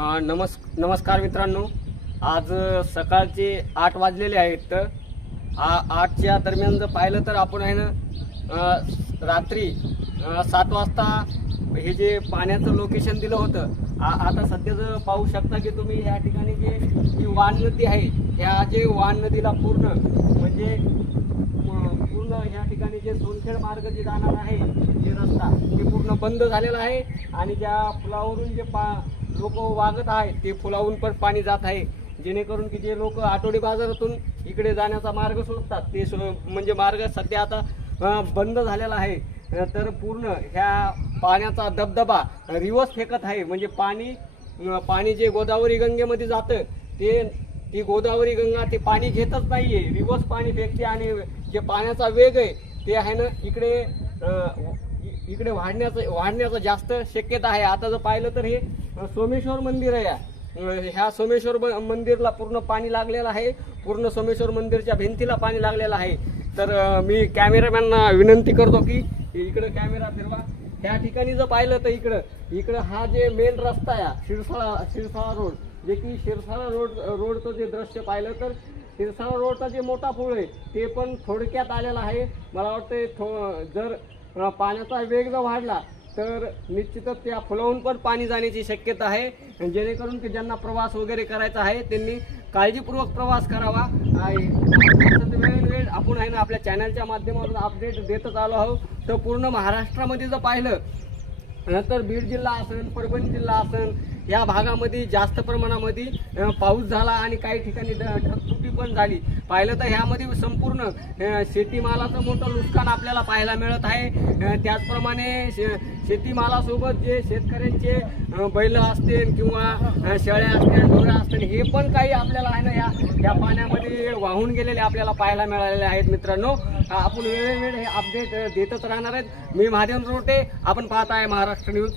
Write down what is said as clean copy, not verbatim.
नमस्कार मित्रांनो, आज सकाळचे 8 वाजलेले आहेत. तर 8च्या दरम्यान जर पाहिलं तर आपण आहे ना रात्री 7 वाजता हे जे पाण्याचं लोकेशन दिलं होतं. आता सध्या जर पाहू शकता की तुम्ही या ठिकाणी जे ही वान नदी आहे, ह्या जे वान नदीला पूर्ण म्हणजे पूर्ण या ठिकाणी जे सोनखेड मार्ग जे जाणार आहे जे रस्ता ते पूर्ण बंद झालेला आहे. आणि ज्या पुलावरून जे लोक वागत आहेत ते पुलावरून पण पाणी जात आहे, जेणेकरून की जे लोक आठवडी बाजारातून इकडे जाण्याचा मार्ग शोधतात ते म्हणजे मार्ग सध्या आता बंद झालेला आहे. तर पूर्ण ह्या पाण्याचा दबदबा रिवर्स फेकत आहे. म्हणजे पाणी जे गोदावरी गंगेमध्ये जातं ती गोदावरी गंगा ते पाणी घेतच नाहीये, रिवर्स पाणी फेकते. आणि जे पाण्याचा वेग आहे ते आहे ना इकडे वाढण्याचं जास्त शक्यता आहे. आता जर पाहिलं तर हे सोमेश्वर मंदिर आहे. ह्या सोमेश्वर मंदिरला पूर्ण पाणी लागलेलं आहे. पूर्ण सोमेश्वर मंदिरच्या भिंतीला पाणी लागलेलं आहे. तर मी कॅमेरामॅनना विनंती करतो की इकडे कॅमेरा फिरवा. त्या ठिकाणी जर पाहिलं तर इकडं हा जे मेन रस्ता आहे शिरसाळा रोड, जे की शिरसाळा रोडचं जे दृश्य पाहिलं तर शिरसाळा रोडचा जे मोठा पूल आहे ते पण थोडक्यात आलेला आहे. मला वाटतं जर पाण्याचा वेग जर वाढला तर निश्चितच त्या पुलावरून पण पाणी जाण्याची शक्यता आहे. जेणेकरून की ज्यांना प्रवास वगैरे करायचा आहे त्यांनी काळजीपूर्वक प्रवास करावा. वेळ आपण आहे ना आपल्या चॅनलच्या माध्यमातून अपडेट देतच आलो आहोत. तर पूर्ण महाराष्ट्रामध्ये जर पाहिलं तर बीड जिल्हा असेल, परभणी जिल्हा असेल, या भागामध्ये जास्त प्रमाणामध्ये पाऊस झाला आणि काही ठिकाणी ढगफुटी पण झाली. पाहिलं तर ह्यामध्ये संपूर्ण शेतीमालाचं मोठं नुकसान आपल्याला पाहायला मिळत आहे. त्याचप्रमाणे शेतीमालासोबत जे शेतकऱ्यांचे बैल असतील किंवा शेळ्या असतील, ढोरं असतील, हे पण काही आपल्याला आहे ना या पाण्यामध्ये वाहून गेलेले आपल्याला पाहायला मिळालेले आहेत. मित्रांनो, आपण वेळोवेळी हे अपडेट देतच राहणार आहेत. मी महादेव रोटे, आपण पाहत आहे महाराष्ट्र न्यूज.